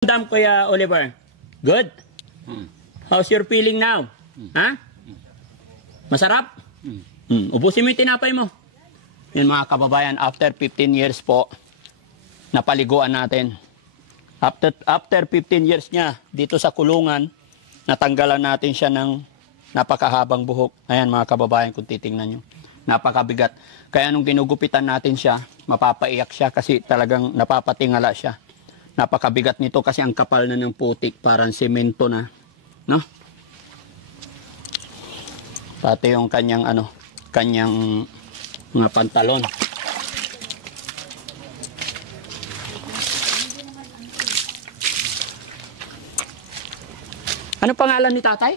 Dam, Kuya Oliver. Good? How's your feeling now? Ha? Masarap? Ubusin mo yung tinapay mo. Yun mga kababayan, after 15 years po, napaliguan natin. After 15 years niya, dito sa kulungan, natanggalan natin siya ng napakahabang buhok. Ayan mga kababayan, kung titingnan nyo. Napakabigat. Kaya nung ginugupitan natin siya, mapapaiyak siya kasi talagang napapatingala siya. Napakabigat nito kasi ang kapal na ng putik, parang semento na, no? Pati yung kanyang kanyang mga pantalon. Ano pangalan ni tatay?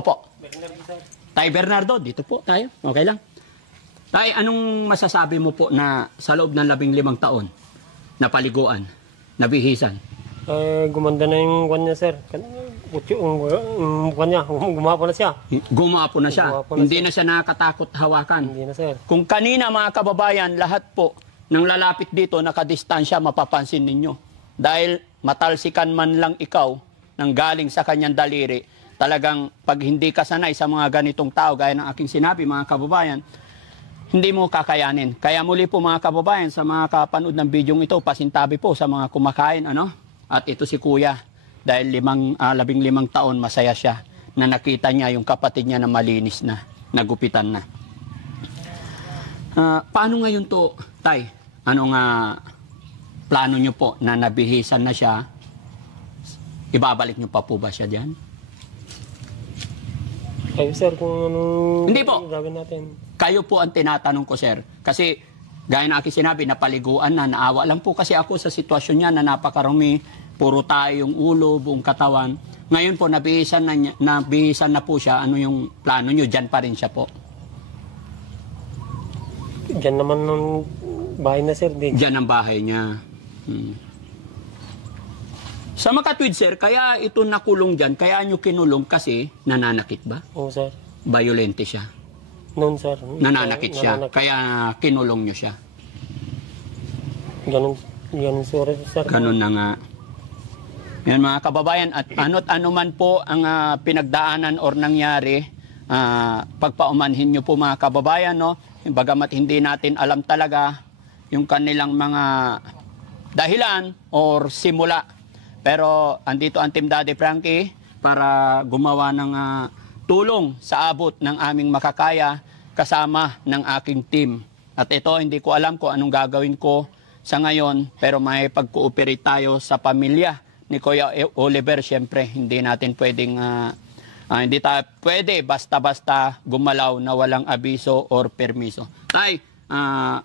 Opo. Tay Bernardo, dito po tayo. Okay lang. Tay, anong masasabi mo po na sa loob ng 15 taon na paliguan? Nabihisan. Gumanda na yung kwan niya, sir. Kwan niya, gumapo na siya. Gumapo na siya. Hindi na siya nakakatakot hawakan. Hindi na, sir. Kung kanina mga kababayan, lahat po ng lalapit dito nakadistansya, mapapansin ninyo. Dahil matalsikan man lang ikaw nang galing sa kanyang daliri, talagang pag hindi ka sanay sa mga ganitong tao, gaya ng aking sinabi mga kababayan, hindi mo kakayanin. Kaya muli po mga kababayan, sa mga kapanood ng bidyong ito, pasintabi po sa mga kumakain, At ito si Kuya, dahil 15 taon, masaya siya na nakita niya yung kapatid niya na malinis na, nagupitan na. Paano ngayon to, Tay? Anong plano niyo po na nabihisan na siya? Ibabalik niyo pa po ba siya diyan? Kayo, sir, kung anong Hindi po. gawin natin. Kayo po ang tinatanong ko, sir. Kasi, gaya na aking sinabi, napaliguan na, naawa lang po kasi ako sa sitwasyon niya na napakarami, puro tayo yung ulo, buong katawan. Ngayon po, nabihisan na po siya. Ano yung plano niyo? Diyan pa rin siya po. Diyan naman ng bahay na, sir. Diyan ang bahay niya. Sa Makatwid, sir, kaya ito nakulong dyan, kaya nyo kinulong kasi nananakit ba? Oo, sir. Violente siya. Noon, sir. Nananakit siya, kaya kinulong nyo siya. Ganun, sir. Ganun na nga. Yan mga kababayan, at ano't ano man po ang pinagdaanan or nangyari, pagpaumanhin nyo po mga kababayan, no? Bagamat hindi natin alam talaga yung kanilang mga dahilan or simula. Pero andito ang Team Daddy Frankie para gumawa ng tulong sa abot ng aming makakaya kasama ng aking team. At ito, hindi ko alam kung anong gagawin ko sa ngayon, pero may pag-cooperate tayo sa pamilya ni Kuya Oliver. Siyempre, hindi natin pwedeng, hindi tayo pwede basta-basta gumalaw na walang abiso or permiso. Tay,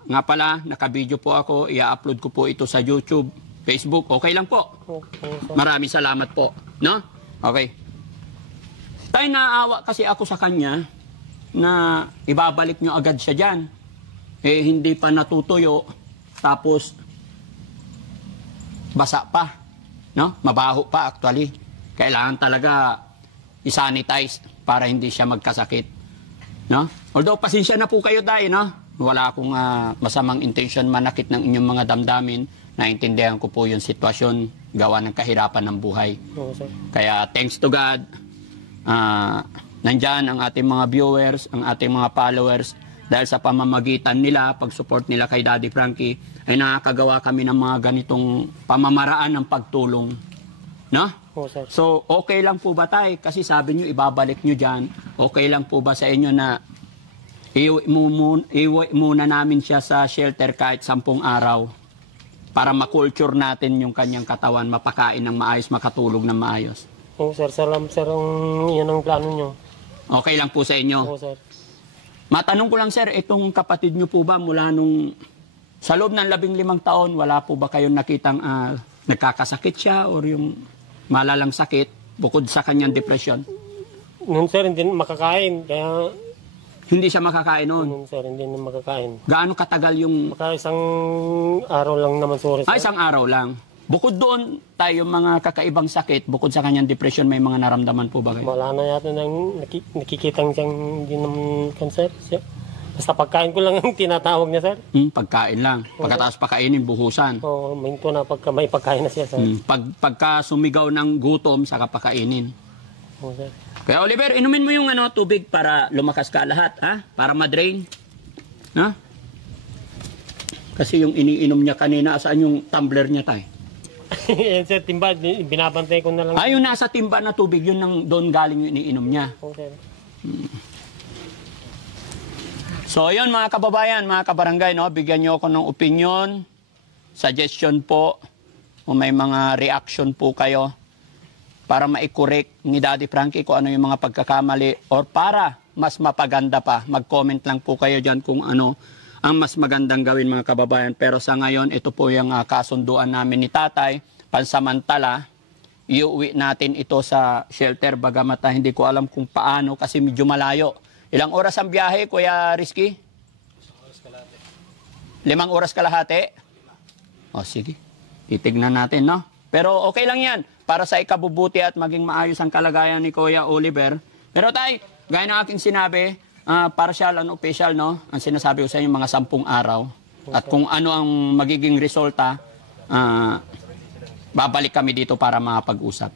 nga pala, nakabidyo po ako, i-upload ko po ito sa YouTube, Facebook, okay lang po. Maraming salamat po. No? Okay. Tay, naawa kasi ako sa kanya na ibabalik nyo agad siya dyan. Eh, hindi pa natutuyo. Tapos, basa pa. No? Mabaho pa actually. Kailangan talaga i-sanitize para hindi siya magkasakit. No? Although, pasensya na po kayo dahil, no? Wala akong masamang intention manakit ng inyong mga damdamin. Naintindihan ko po yung sitwasyon, gawa ng kahirapan ng buhay. Oo, sir. Kaya thanks to God, nandyan ang ating mga viewers, ang ating mga followers, dahil sa pamamagitan nila, pag-support nila kay Daddy Frankie, ay nakakagawa kami ng mga ganitong pamamaraan ng pagtulong. No? Oo, sir. So, okay lang po ba tayo? Kasi sabi nyo, ibabalik nyo dyan. Okay lang po ba sa inyo na iwi muna namin siya sa shelter kahit 10 araw? Para makulture natin yung kanyang katawan, mapakain ng maayos, makatulog ng maayos. Oo, sir. Salamat, sir. Yan ang plano nyo. Okay lang po sa inyo. Oo, sir. Matanong ko lang, sir, itong kapatid nyo po ba mula nung sa loob ng 15 taon, wala po ba kayong nakitang nagkakasakit siya or yung malalang sakit bukod sa kanyang depression? Noon, sir, hindi makakain. Kaya Hindi siya makakain noon? noon, sir, hindi na makakain. Gaano katagal yung... Maka isang araw lang naman, sir. Isang araw lang. Bukod doon, tayo mga kakaibang sakit, bukod sa kanyang depression, may mga naramdaman po ba kayo? Wala na yata nang nakikitang siyang hindi naman cancer. Basta pagkain ko lang ang tinatawag niya, sir. Pagkain lang. Pagkatapos pakainin, buhusan. Oo, minto na pagka may pagkain na siya, sir. Pagka sumigaw ng gutom, saka pakainin. Oo, sir. Kaya Oliver, inumin mo yung tubig para lumakas ka lahat, ha? Para ma-drain. Ha? Kasi yung iniinom niya kanina, saan yung tumbler niya tayo? Yan, sir, timba, binabantay ko na lang. Yung nasa timba na tubig, yun doon galing yung iniinom niya. Oo, sir. So, yun mga kababayan, mga kabarangay, no? Bigyan niyo ako ng opinion, suggestion po, o may mga reaction po kayo para ma-correct ni Daddy Frankie kung ano yung mga pagkakamali or para mas mapaganda pa. Mag-comment lang po kayo dyan kung ano ang mas magandang gawin mga kababayan. Pero sa ngayon, ito po yung kasunduan namin ni Tatay. Pansamantala, iuwi natin ito sa shelter bagamat hindi ko alam kung paano kasi medyo malayo. Ilang oras ang biyahe, Kuya Rizky? 5 oras kalahati? O sige, titignan natin, no? Pero okay lang yan, para sa ikabubuti at maging maayos ang kalagayan ni Kuya Oliver. Pero tay, gaya ng aking sinabi, partial and official, no? Ang sinasabi ko sa inyo, mga 10 araw. At kung ano ang magiging resulta, babalik kami dito para makapag-usap.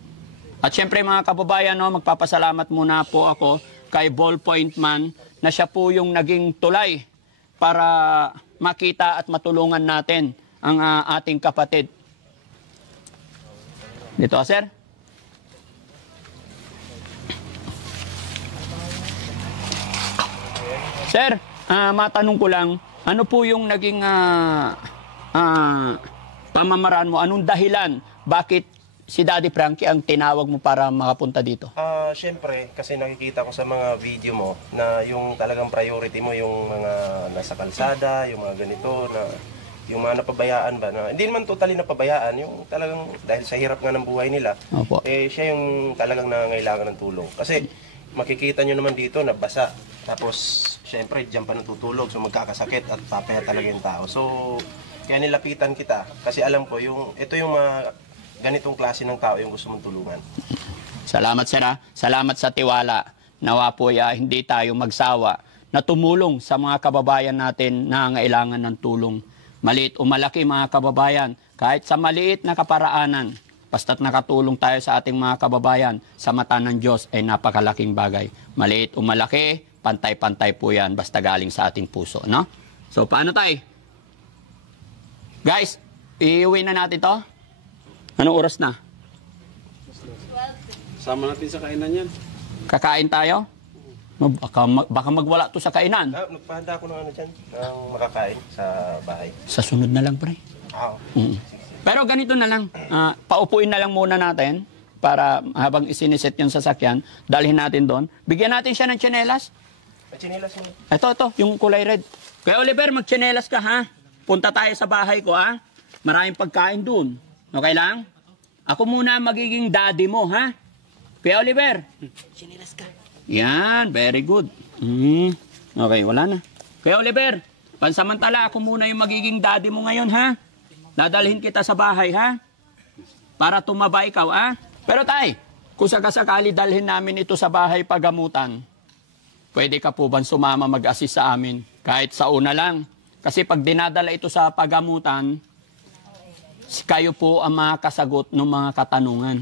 At syempre mga kababayan, no, magpapasalamat muna po ako kay Ballpoint Man na siya po yung naging tulay para makita at matulungan natin ang ating kapatid. Dito, sir. Sir, matanong ko lang, ano po yung naging pamamaraan mo? Anong dahilan? Bakit si Daddy Frankie ang tinawag mo para makapunta dito? Siyempre, kasi nakikita ko sa mga video mo na yung talagang priority mo, yung mga nasa kalsada, yung mga ganito, na yung mga napabayaan ba, na hindi naman totally napabayaan, yung talagang dahil sa hirap nga ng buhay nila, Opo. siya yung talagang nangangailangan ng tulong. Kasi makikita nyo naman dito na basa, tapos siyempre diyan pa natutulog, so magkakasakit at papaya talaga yung tao. So, kaya nilapitan kita, kasi alam ko, ito yung mga ganitong klase ng tao yung gusto mong tulungan. Salamat, sir. Salamat sa tiwala. Nawa po hindi tayo magsawa na tumulong sa mga kababayan natin na ngailangan ng tulong. Maliit o malaki mga kababayan, kahit sa maliit na kaparaanan, basta't nakatulong tayo sa ating mga kababayan, sa mata ng Diyos ay napakalaking bagay. Maliit o malaki, pantay-pantay po yan, basta galing sa ating puso. No? So, paano tayo? Guys, iuwi na natin to? Anong oras na? Sama natin sa kainan yan. Kakain tayo? Baka magwala to sa kainan. Nagpahanda ako ng dyan, ng makakain sa bahay. Sa sunod na lang, pre. Pero ganito na lang, paupuin na lang muna natin para habang isiniset yung sasakyan, dalhin natin doon. Bigyan natin siya ng tsinelas. May tsinelas mo. Ito, yung kulay red. Kaya Oliver, magtsinelas ka, ha? Punta tayo sa bahay ko, ha? Maraming pagkain doon. Okay lang? Ako muna magiging daddy mo, ha? Kaya Oliver, tsinelas ka. Yan, very good. Okay, wala na. Kaya Oliver, pansamantala ako muna yung magiging daddy mo ngayon, ha? Dadalhin kita sa bahay, ha? Para tumaba ikaw, ha? Pero tay, kung sakasakali dalhin namin ito sa bahay pagamutan, pwede ka po bang sumama mag-assist sa amin? Kahit sa una lang. Kasi pag dinadala ito sa pagamutan, kayo po ang makakasagot ng mga katanungan.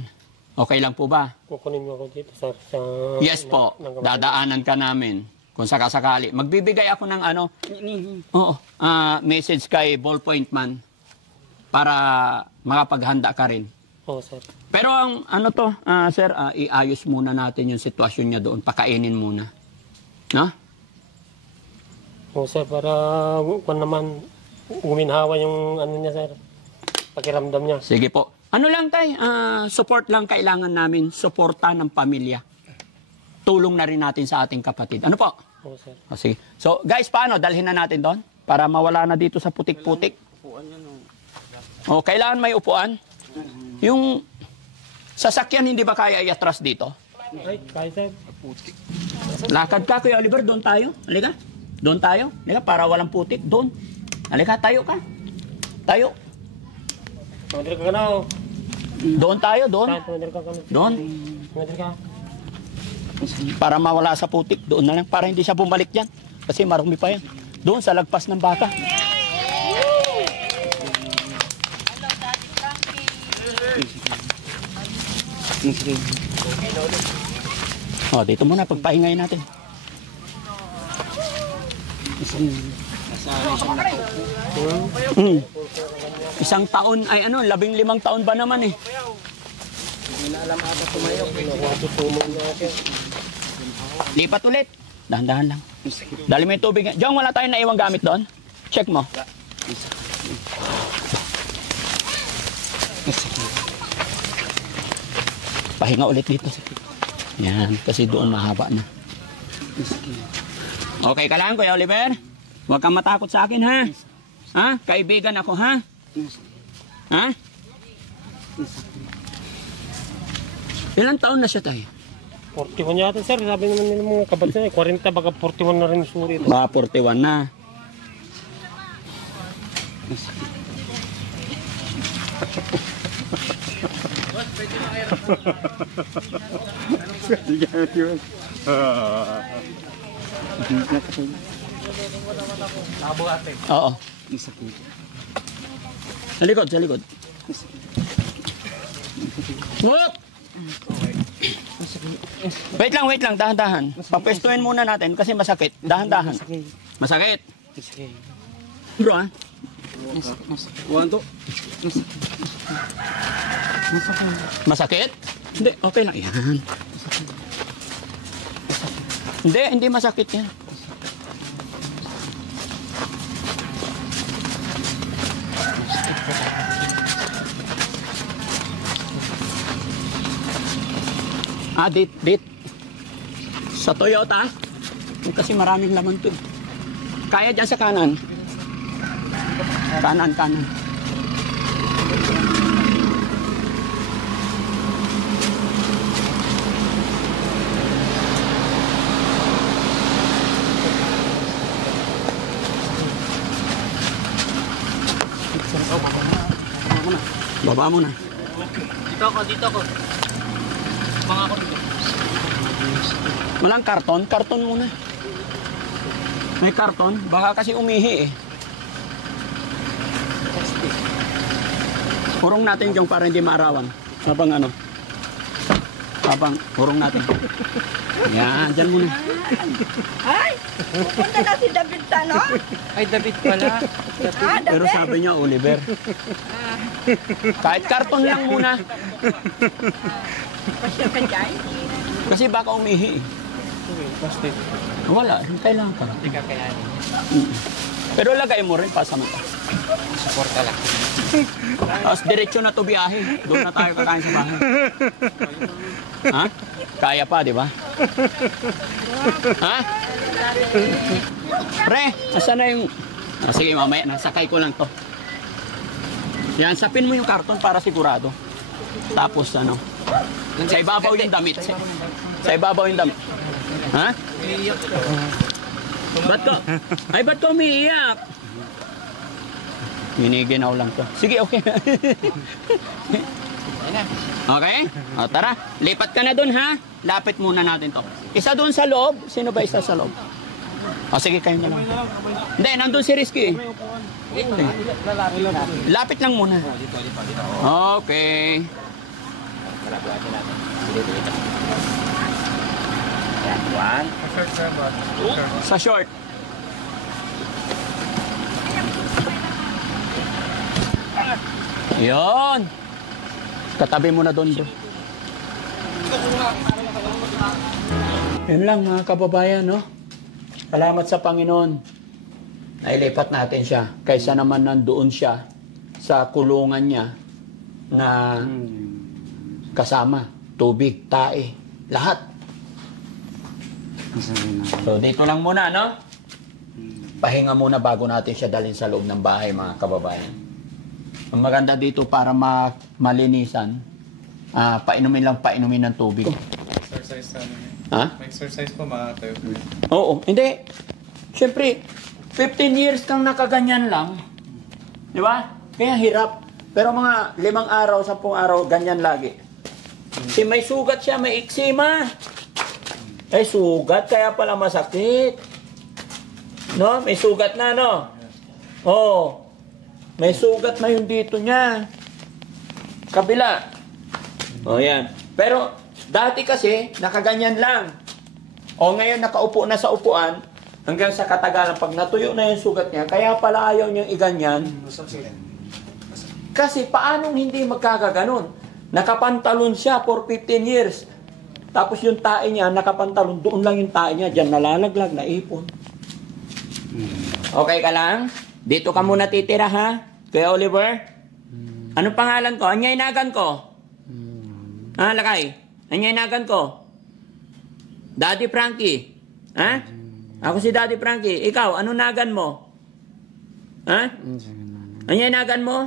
Okay lang po ba? Kukunin mo ako dito sa Yes po, dadaanan ka namin. Kung sakasakali. Magbibigay ako ng message kay Ballpoint Man para makapaghanda ka rin. Oo, sir. Pero ang sir, iayos muna natin yung sitwasyon niya doon. Pakainin muna. No? Oo, sir, para kung naman guminhawa yung niya, sir. Pakiramdam niya. Sige po. Ano lang tay, support lang kailangan namin, suporta ng pamilya. Tulong na rin natin sa ating kapatid. Ano po? Oo, sir. Sige. So guys, paano? Dalhin na natin doon? Para mawala na dito sa putik-putik. O, kailangan may upuan? Yung sasakyan hindi ba kaya iatras dito? Ay, kaya, sir. Lakad ka, Kuya Oliver, doon tayo. Halika. Doon tayo. Halika, para walang putik. Doon. Halika, tayo ka. Tayo. Tumadir ka na, Doon tayo, doon. Tumadir ka. Doon. Tumadir ka. Para mawala sa putik, doon na lang. Para hindi siya bumalik dyan. Kasi marumi pa yan. Doon sa lagpas ng baka. Oh, dito muna, pagpahingayin natin. Isang taon, ay ano, 15 taon ba naman eh. Lipat ulit. Dahan-dahan lang. Dali mo yung tubig. Diyan, wala tayong naiwang gamit doon. Check mo. Pahinga ulit dito. Yan, kasi doon mahaba na. Okay ka lang, Kuya Oliver? Huwag kang matakot sa akin, ha? Ha? Kaibigan ako, ha? Ha? Ilang taon na siya tayo? 41 yata sir, sabi naman nila mga kabatsa, 40 baka 41 na rin suri. Baka 41 na. Oo. Sa likod, sa likod. Whoop! Wait lang, dahan-dahan. Papwestuhin muna natin kasi masakit. Dahan-dahan. Masakit? Bro, ha? Masakit? Hindi, okay lang. Yan. Hindi masakit yan. Dit. Sa Toyota, kasi maraming laman to. Kaya dyan sa kanan. Kanan. Baba mo na. Dito ako. Mga ako dito. Walang karton? Karton muna. May karton? Baka kasi umihi eh. Hurong natin yung para hindi maarawan. Habang hurong natin. Yan, dyan muna. Ay, pupunta na si David no? Ay, David pala. David. Pero sabi niya, Oliver. Kahit karton lang muna. Pasya ka dyan. Kasi baka umihi eh. Plastic. Wala, kailangan ka. Hindi ka kayanin. Pero lagay mo rin pasama ka. Suporta lang. Tapos diretso na to biyahe. Doon na tayo kakain sa bahay. Ha? Kaya pa, di ba? Ha? Pre, asa na yung... sige, mamaya, nasakay ko lang to. Yan, sapin mo yung karton para sigurado. Tapos ano? Sa ibabaw yung damit. Sa ibabaw yung damit. Ha? Ba't ka umiiyak? Miniginaw lang to. Sige, okay. Okay? O, tara. Lipat ka na dun, ha? Lapit muna natin to. Isa dun sa loob. Sino ba isa sa loob? O, sige, kayo na lang. Hindi, nandun si Rizky. Lapit lang muna. Okay. Sa short. Yun. Katabi mo na doon, bro. Yun lang, mga kababayan, no? Salamat sa Panginoon. Nailipat natin siya. Kaysa naman nandoon siya sa kulungan niya na kasama, tubig, tae, lahat. So, dito lang muna, no? Pahinga muna bago natin siya dalhin sa loob ng bahay, mga kababayan. Ang maganda dito para malinisan, painumin ng tubig. Exercise sa ano yun? Ha? May exercise po makakayo po yun. Oo, hindi. Siyempre, 15 years kang nakaganyan lang. Di ba? Kaya hirap. Pero mga 5 araw, 10 araw, ganyan lagi. Si may sugat siya, may eksema. Ay, sugat, kaya pala masakit. No? May sugat na, no? Oh. May sugat na yung dito niya. Kabila. Oh, yan. Pero, dati kasi, nakaganyan lang. O ngayon, nakaupo na sa upuan, hanggang sa katagalan, pag natuyo na yung sugat niya, kaya pala ayaw niyang iganyan. Kasi, paanong hindi magkakaganon? Nakapantalon siya for 15 years. Tapos yung tae niya, nakapantalon, doon lang yung tae niya, dyan nalalaglag, naipon. Okay ka lang? Dito ka muna titira, ha? Kuya Oliver? Anong pangalan ko? Anyay nagan ko? Ha, lakay? Anyay nagan ko? Daddy Frankie. Ha? Ako si Daddy Frankie. Ikaw, anong nagan mo? Ha? Anyay nagan mo?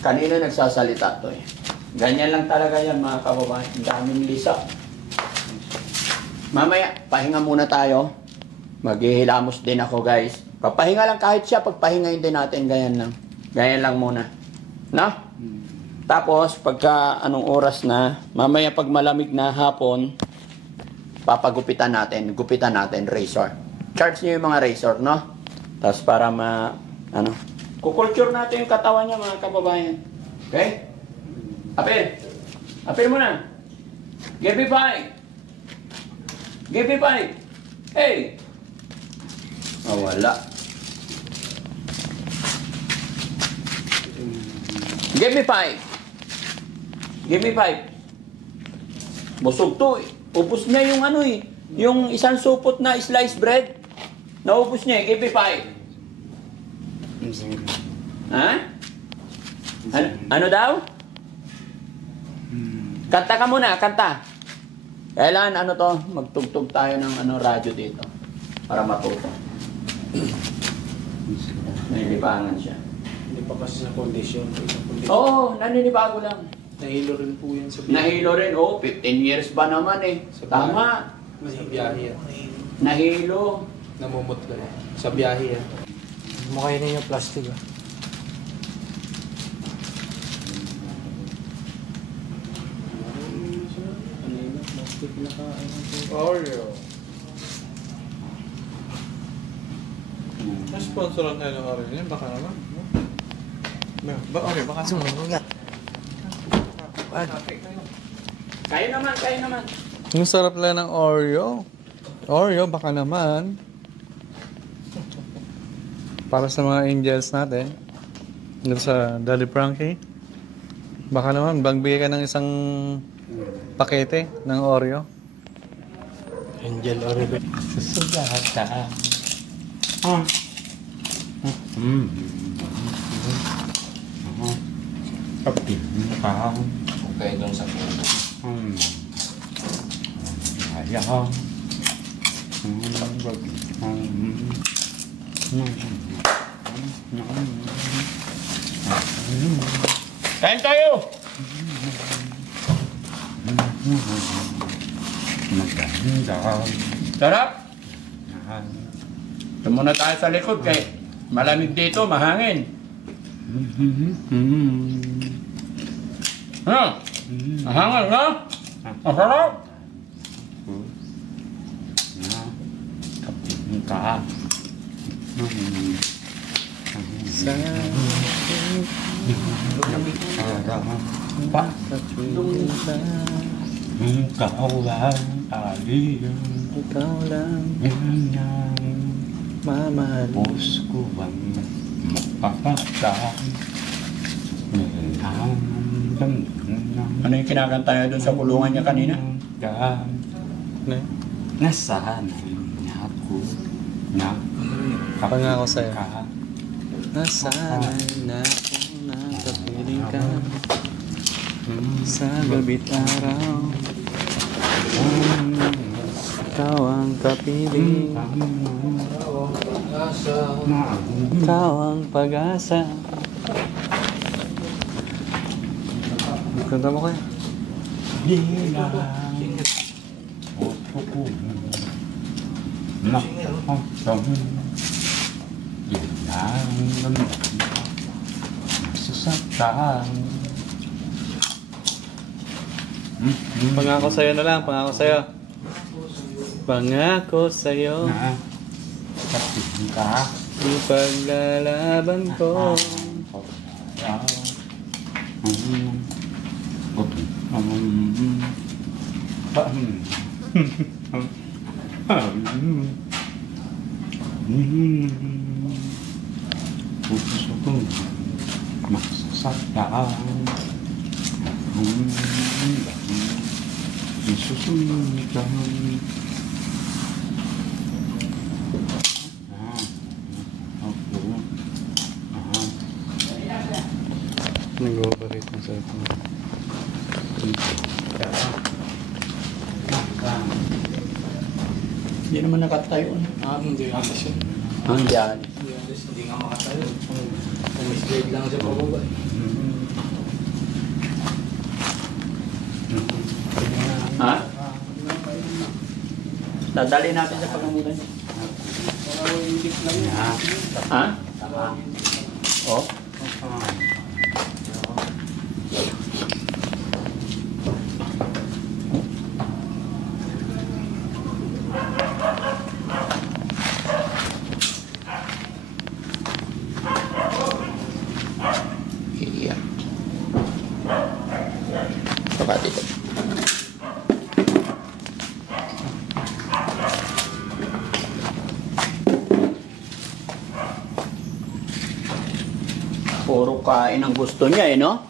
Kanina nagsasalita to eh. Ganyan lang talaga yan mga kababayan. Ang daming lisa. Mamaya, pahinga muna tayo. Maghihilamos din ako guys. Papahinga lang kahit siya, pagpahingayin din natin. Ganyan lang. Ganyan lang muna. No? Tapos, pagka anong oras na, mamaya pag malamig na hapon, papagupitan natin. Gupitan natin, razor. Charge niyo yung mga razor, no? Tapos para kukulture natin yung katawan niya mga kababayan. Okay? Apel! Apel mo na! Give me 5! Give me 5! Hey! Oh, wala. Give me 5! Give me 5! Busog to eh. Ubus niya yung yung isang supot na sliced bread. Naubos niya eh. Give me 5! Ha? Ano daw? Kanta ka muna, kanta. Kailangan magtugtog tayo ng radyo dito para matuto. Naninibagan siya. Hindi pa kasi sa condition. Oo, naninibago lang. Nahilo rin po yan sa biyahe. Nahilo rin, 15 years ba naman eh. Tama. Sa biyahe yan. Nahilo. Namumot ka yan. Sa biyahe yan. Mukha yun yung plastic ah. Oreo. Sponsor tayo ng Oreo yan, baka naman. Baka Sumungat. Kayo naman. Ang sarap lang ng Oreo. Oreo, baka naman. Para sa mga angels natin. Dito sa Daddy Frankie. Baka naman, magbigay ka ng isang pakete ng Oreo. Angel Oreo. Susugata. Okay, doon sa puno. Ayaw. Kain tayo! Sarap! Ito muna tayo sa likod kay malamig dito, mahangin. Mahangin, no? Masarap! Ikaw lang mamahal. Puso bang mapapatay? Ano yung kinakanta niya doon sa kulungan niya kanina? Nasanay niya ako na Pangako sa'yo. ka. Nasanay na ako na kapiling ka sa gabi't araw. Ikaw ang kapiling, ikaw ang pag-asa. Kanta mo kaya? Bilang opo ko nakakasang bilang masasaktan. Pangako sa'yo na lang, pangako sa'yo. Pangako sa'yo, Na sabihin ka. ipaglalaban ko. Puso ko masasaktan. Isusunod ka. Nag-ooperate ng cellphone. Hindi naman nakatayo. Hindi alis yun. Ang diyan. Hindi nga makatayo. Misguide lang siya pababa. Ha? Dadali natin sa pagamutan. Ha? Oh? Iya. Coba dito. Puro kain ang gusto niya eh, no?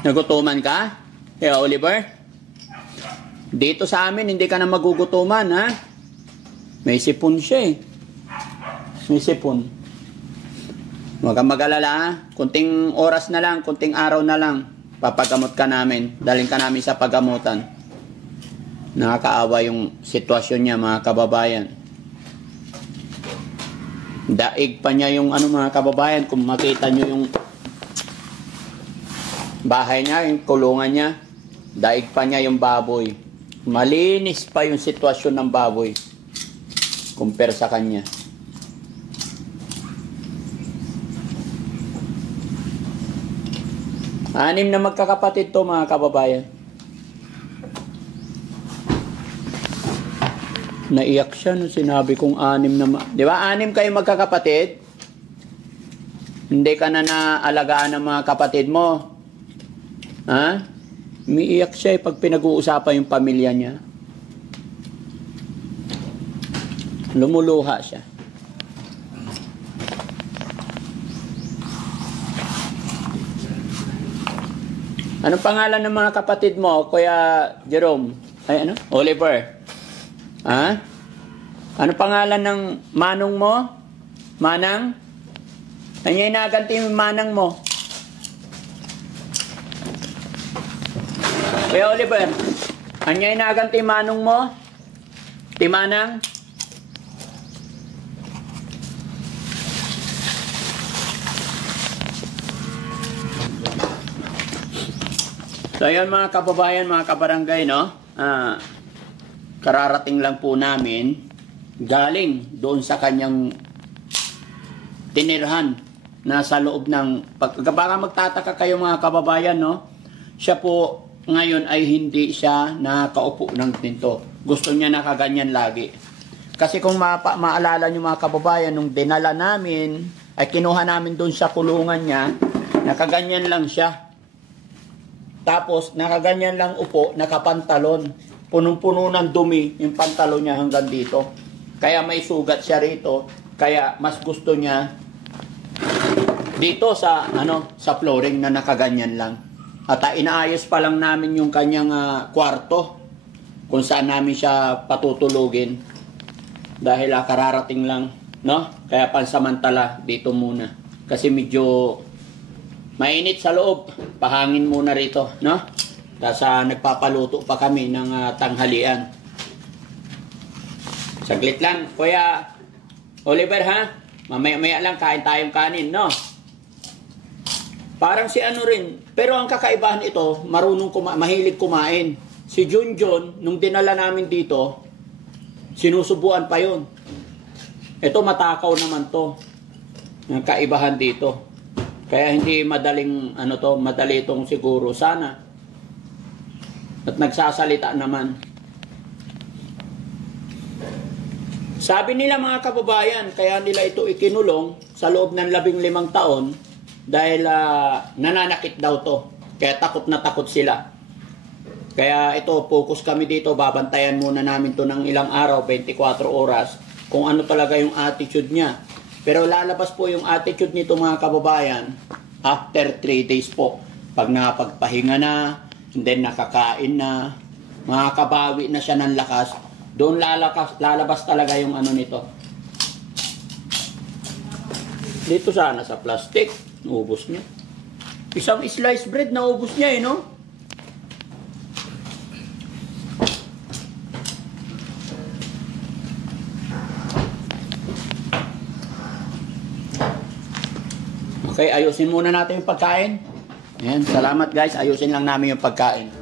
Nagutuman ka? Kaya Oliver? Dito sa amin, hindi ka na magugutuman, ha? May sipon siya eh. May sipon. Huwag kang mag-alala, ha? Kunting oras na lang, kunting araw na lang. Papagamot ka namin. Dalhin ka namin sa pagamutan. Nakakaawa yung sitwasyon niya, mga kababayan. Daig pa niya yung mga kababayan. Kung makita nyo yung bahay niya, yung kulungan niya, daig pa niya yung baboy. Malinis pa yung sitwasyon ng baboy compare sa kanya. Anim na magkakapatid to, mga kababayan. Naiyak siya nung sinabi kong anim na... Di ba, anim kayo magkakapatid? Hindi ka na naalagaan ng mga kapatid mo. Ha? Umiiyak siya pag pinag-uusapan yung pamilya niya. Lumuluha siya. Anong pangalan ng mga kapatid mo, Kuya Jerome? Ay, ano? Oliver. Ha? Ano pangalan ng manong mo? Manang? Kanya inaganti yung manang mo. Kuya Oliver, kanya inaganti yung manong mo? Ti manang? So yun mga kababayan, mga kabarangay, no? Kararating lang po namin galing doon sa kanyang tinirhan na sa loob ng... Baka magtataka kayo mga kababayan, no? Siya po ngayon ay hindi siya nakaupo ng tinto. Gusto niya nakaganyan lagi. Kasi kung maalala niyo mga kababayan, nung dinala namin, ay kinuha namin doon sa kulungan niya, nakaganyan lang siya. Tapos, nakaganyan lang upo, nakapantalon. Punong-puno ng dumi yung pantalon niya hanggang dito. Kaya may sugat siya rito. Kaya mas gusto niya dito sa sa flooring na nakaganyan lang. At inaayos pa lang namin yung kanyang kwarto kung saan namin siya patutulugin. Dahil kararating lang, no? Kaya pansamantala dito muna. Kasi medyo mainit sa loob. Pahangin muna rito, no? Tapos nagpapaluto pa kami ng tanghalian. Saglit lang, Kuya Oliver, ha? Mamaya-maya lang kain tayong kanin, no? Parang si rin. Pero ang kakaibahan ito, mahilig kumain. Si Junjun, nung dinala namin dito, sinusubuan pa yun. Ito matakaw naman to. Ang kaibahan dito. Kaya hindi madaling, madali itong siguro sana. At nagsasalita naman. Sabi nila mga kababayan, kaya nila ito ikinulong sa loob ng 15 taon dahil nananakit daw to. Kaya takot na takot sila. Kaya ito, focus kami dito. Babantayan muna namin to ng ilang araw, 24 oras, kung ano talaga yung attitude niya. Pero lalabas po yung attitude nito mga kababayan after 3 days po. Pag nakapagpahinga na, and then nakakain na, makakabawi na siya ng lakas, doon lalabas talaga yung ano nito. Dito sana sa plastic, naubos niya. Isang slice bread, naubos niya no? Okay, ayusin muna natin yung pagkain. Ayan, salamat guys, ayusin lang namin yung pagkain.